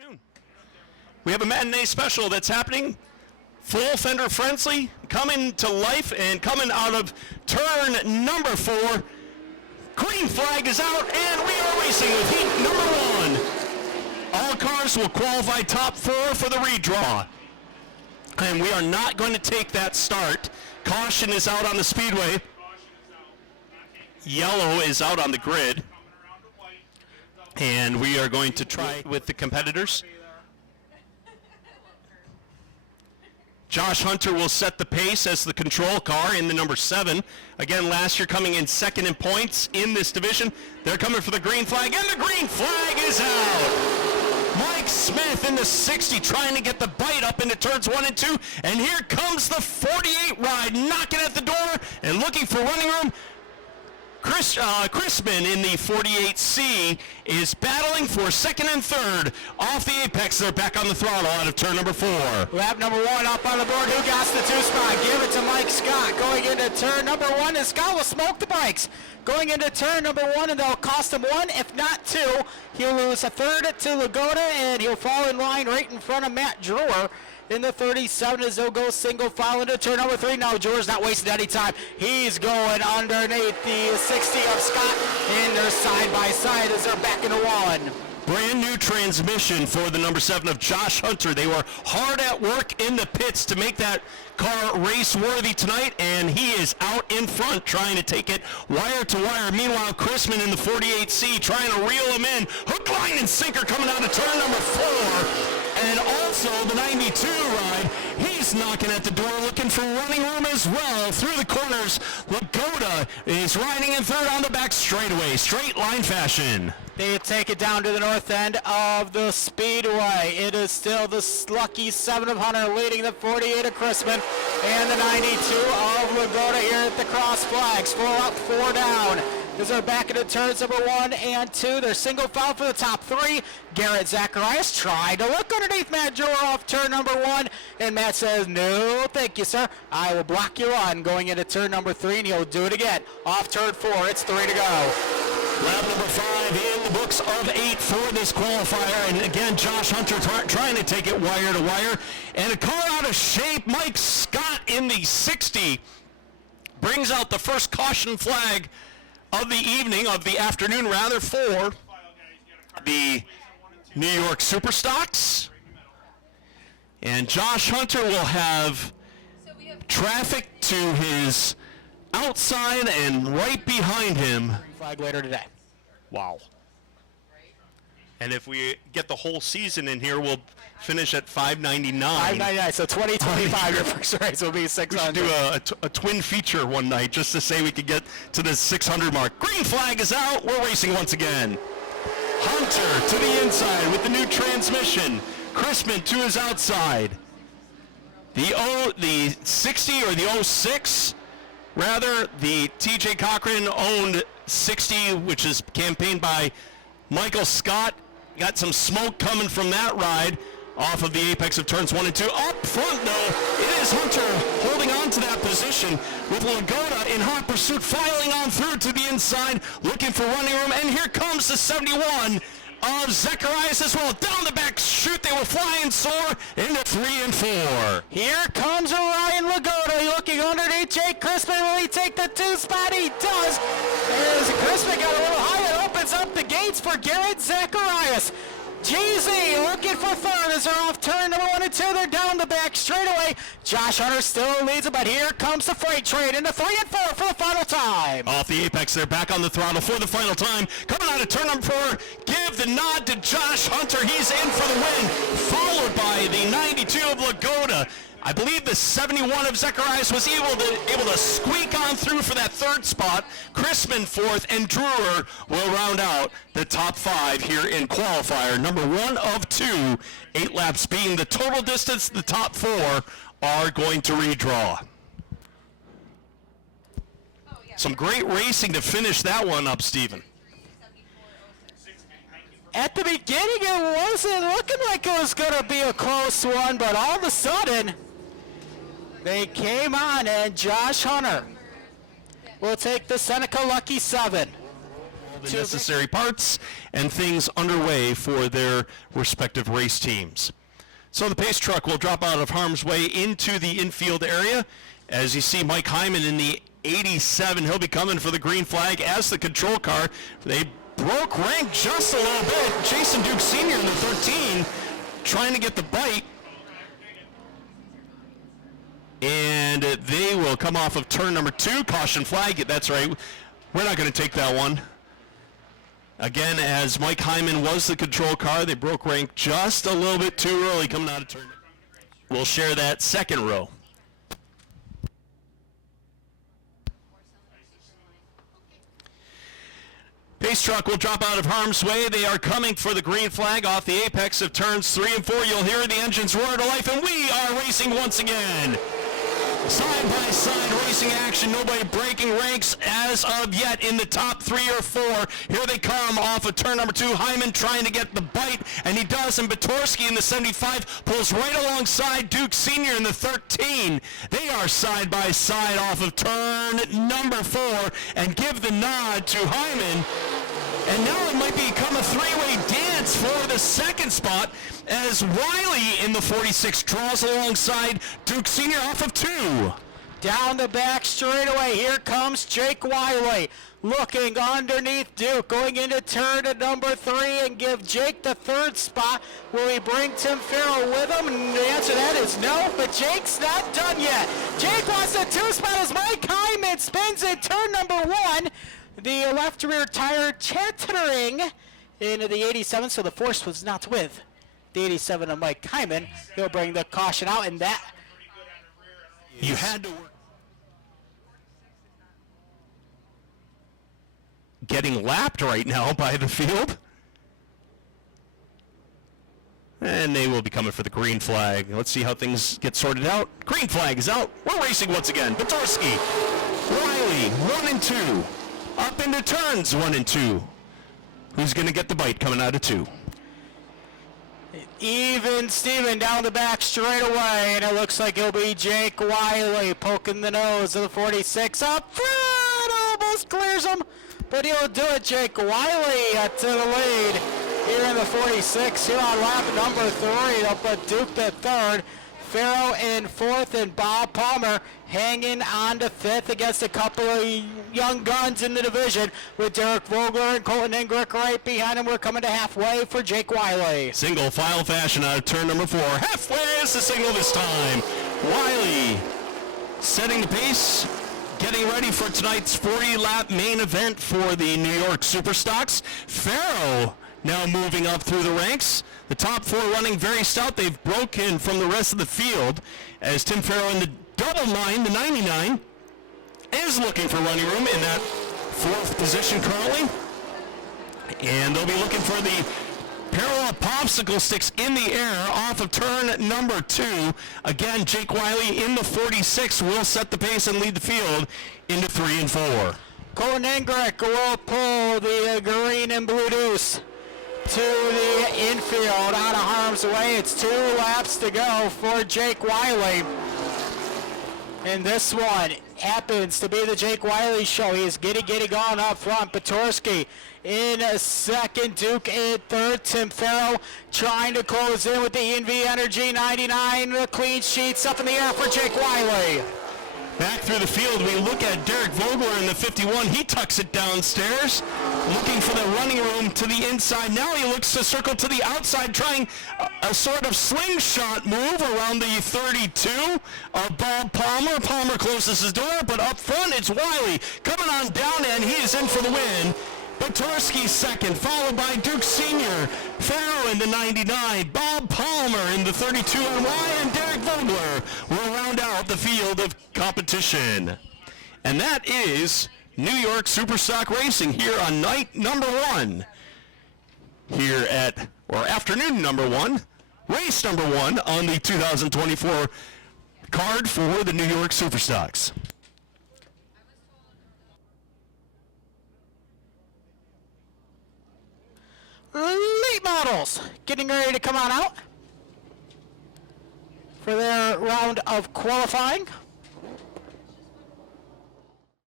afternoon. We have a matinee special that's happening. Full fender friendly, coming to life and coming out of turn number 4. Green flag is out and we are racing with heat number 1. All cars will qualify top 4 for the redraw. And we are not going to take that start. Caution is out on the speedway. Yellow is out on the grid. And we are going to try with the competitors. Josh Hunter will set the pace as the control car in the number 7. Again, last year coming in second in points in this division. They're coming for the green flag, and the green flag is out. Mike Smith in the 60 trying to get the bite up into turns 1 and 2. And here comes the 48 ride, knocking at the door and looking for running room. Chrisman in the 48C is battling for second and third. Off the apex, they're back on the throttle out of turn number 4. Lap number 1 up on the board. Who got the 2 spot? Give it to Mike Scott. Going into turn number 1, and Scott will smoke the bikes. Going into turn number 1, and they'll cost him 1, if not 2. He'll lose a third to Lagoda, and he'll fall in line right in front of Matt Drewer. In the 37 as they'll go single file into turn number 3. Now Drewer's not wasting any time. He's going underneath the 60 of Scott, and they're side by side as they're back into 1. Brand new transmission for the number 7 of Josh Hunter. They were hard at work in the pits to make that car race worthy tonight, and he is out in front trying to take it wire to wire. Meanwhile, Chrisman in the 48C trying to reel him in. Hook, line, and sinker coming out of turn number 4. And also the 92 ride, he's knocking at the door looking for running room as well. Through the corners, Lagoda is riding in third on the back straightaway, straight line fashion. They take it down to the north end of the speedway. It is still the lucky 7 of Hunter leading the 48 of Chrisman and the 92 of Lagoda here at the cross flags. 4 up, 4 down. As they're back into turns number 1 and 2. They're single foul for the top 3. Garrett Zacharias tried to look underneath Matt Drewer off turn number 1. And Matt says, no, thank you, sir. I will block your run going into turn number 3, and he'll do it again. Off turn 4, it's 3 to go. Lap number 5 in the books of 8 for this qualifier. And again, Josh Hunter trying to take it wire to wire. And a car out of shape, Mike Scott in the 60 brings out the first caution flag of the evening, of the afternoon rather, for the New York Superstocks. And Josh Hunter will have traffic to his outside and right behind him. Flag later today. Wow. And if we get the whole season in here, we'll finish at 599. 599, so 2025, your first race will be 600. We should do a twin feature one night just to say we could get to the 600 mark. Green flag is out. We're racing once again. Hunter to the inside with the new transmission. Chrisman to his outside. The 60 or the 06, rather, the TJ Cochran owned 60, which is campaigned by Michael Scott. Got some smoke coming from that ride off of the apex of turns 1 and 2. Up front, though, it is Hunter holding on to that position with Lagoda in hot pursuit, filing on through to the inside, looking for running room. And here comes the 71 of Zacharias as well. Down the back chute, they were flying soar into 3 and 4. Here comes Ryan Lagoda looking underneath Jake Chrisman. Will he take the 2 spot? He does. As Chrisman got a little high, it opens up the gates for Garrett Zacharias. GZ looking for third as they're off turn number 1 and 2. They're down the back straightaway. Josh Hunter still leads it, but here comes the freight train into 3 and 4 for the final time. Off the apex, they're back on the throttle for the final time. Coming out of turn number 4, give the nod to Josh Hunter. He's in for the win, followed by the 92 of Lagoda. I believe the 71 of Zacharias was able to squeak on through for that 3rd spot. Chrisman 4th, and Drewer will round out the top 5 here in qualifier. Number 1 of 2, 8 laps being the total distance. The top 4 are going to redraw. Some great racing to finish that one up, Stephen. At the beginning, it wasn't looking like it was going to be a close one, but all of a sudden, they came on, and Josh Hunter will take the Seneca Lucky 7. the necessary parts and things underway for their respective race teams. So the pace truck will drop out of harm's way into the infield area. As you see Mike Hyman in the 87, he'll be coming for the green flag as the control car. They broke rank just a little bit. Jason Duke Sr. in the 13 trying to get the bite. And they will come off of turn number 2. Caution flag. That's right. We're not going to take that one. Again, as Mike Hyman was the control car, they broke rank just a little bit too early coming out of turn. We'll share that second row. Pace truck will drop out of harm's way. They are coming for the green flag off the apex of turns 3 and 4. You'll hear the engines roar to life, and we are racing once again. Side-by-side racing action, nobody breaking ranks as of yet in the top 3 or 4. Here they come off of turn number 2. Hyman trying to get the bite, and he does, and Batorsky in the 75 pulls right alongside Duke Sr. in the 13. They are side-by-side off of turn number 4 and give the nod to Hyman. And now it might become a three-way dance for the second spot as Wiley in the 46 draws alongside Duke Sr. off of 2. Down the back straightaway, here comes Jake Wiley. Looking underneath Duke, going into turn at number 3 and give Jake the 3rd spot. Will he bring Tim Farrell with him? And the answer to that is no, but Jake's not done yet. Jake wants the 2 spot as Mike Hyman spins in turn number 1. The left rear tire chattering into the 87, so the force was not with the 87 of Mike Hyman. He'll bring the caution out, and that you had to work. Getting lapped right now by the field. And they will be coming for the green flag. Let's see how things get sorted out. Green flag is out. We're racing once again. Batorsky, Wiley, 1 and 2. Up into turns 1 and 2. Who's going to get the bite coming out of 2? Even Steven down the back straight away, and it looks like it'll be Jake Wiley poking the nose of the 46 up front. Almost clears him, but he'll do it. Jake Wiley to the lead here in the 46. Here on lap number 3, they'll put Duke the 3rd. Farrow in 4th, and Bob Palmer hanging on to 5th against a couple of young guns in the division with Derek Vogler and Colton Ingrick right behind him. We're coming to halfway for Jake Wiley. Single file fashion out of turn number 4. Halfway is the signal this time. Wiley setting the pace, getting ready for tonight's 40-lap main event for the New York Superstocks. Farrow now moving up through the ranks. The top 4 running very stout. They've broken from the rest of the field as Tim Farrell in the double 9, the 99, is looking for running room in that 4th position currently. And they'll be looking for the parallel popsicle sticks in the air off of turn number 2. Again, Jake Wiley in the 46 will set the pace and lead the field into 3 and 4. Colton Ingrick will pull the green and blue deuce to the infield out of harm's way. It's 2 laps to go for Jake Wiley. And this one happens to be the Jake Wiley show. He is getting going up front. Batorsky in 2nd, Duke in 3rd. Tim Farrow trying to close in with the ENV Energy 99. The clean sheets up in the air for Jake Wiley. Back through the field, we look at Derek Vogler in the 51. He tucks it downstairs, looking for the running room to the inside. Now he looks to circle to the outside, trying a sort of slingshot move around the 32 of Bob Palmer. Palmer closes his door, but up front it's Wiley coming on down, and he is in for the win. Batorsky 2nd, followed by Duke Sr., Farrow in the 99, Bob Palmer in the 32 NY, and Derek Vogler will round out the field of competition. And that is New York Superstock Racing here on night number 1. Here at, or afternoon number 1, race number 1 on the 2024 card for the New York Superstocks. Late models getting ready to come on out for their round of qualifying.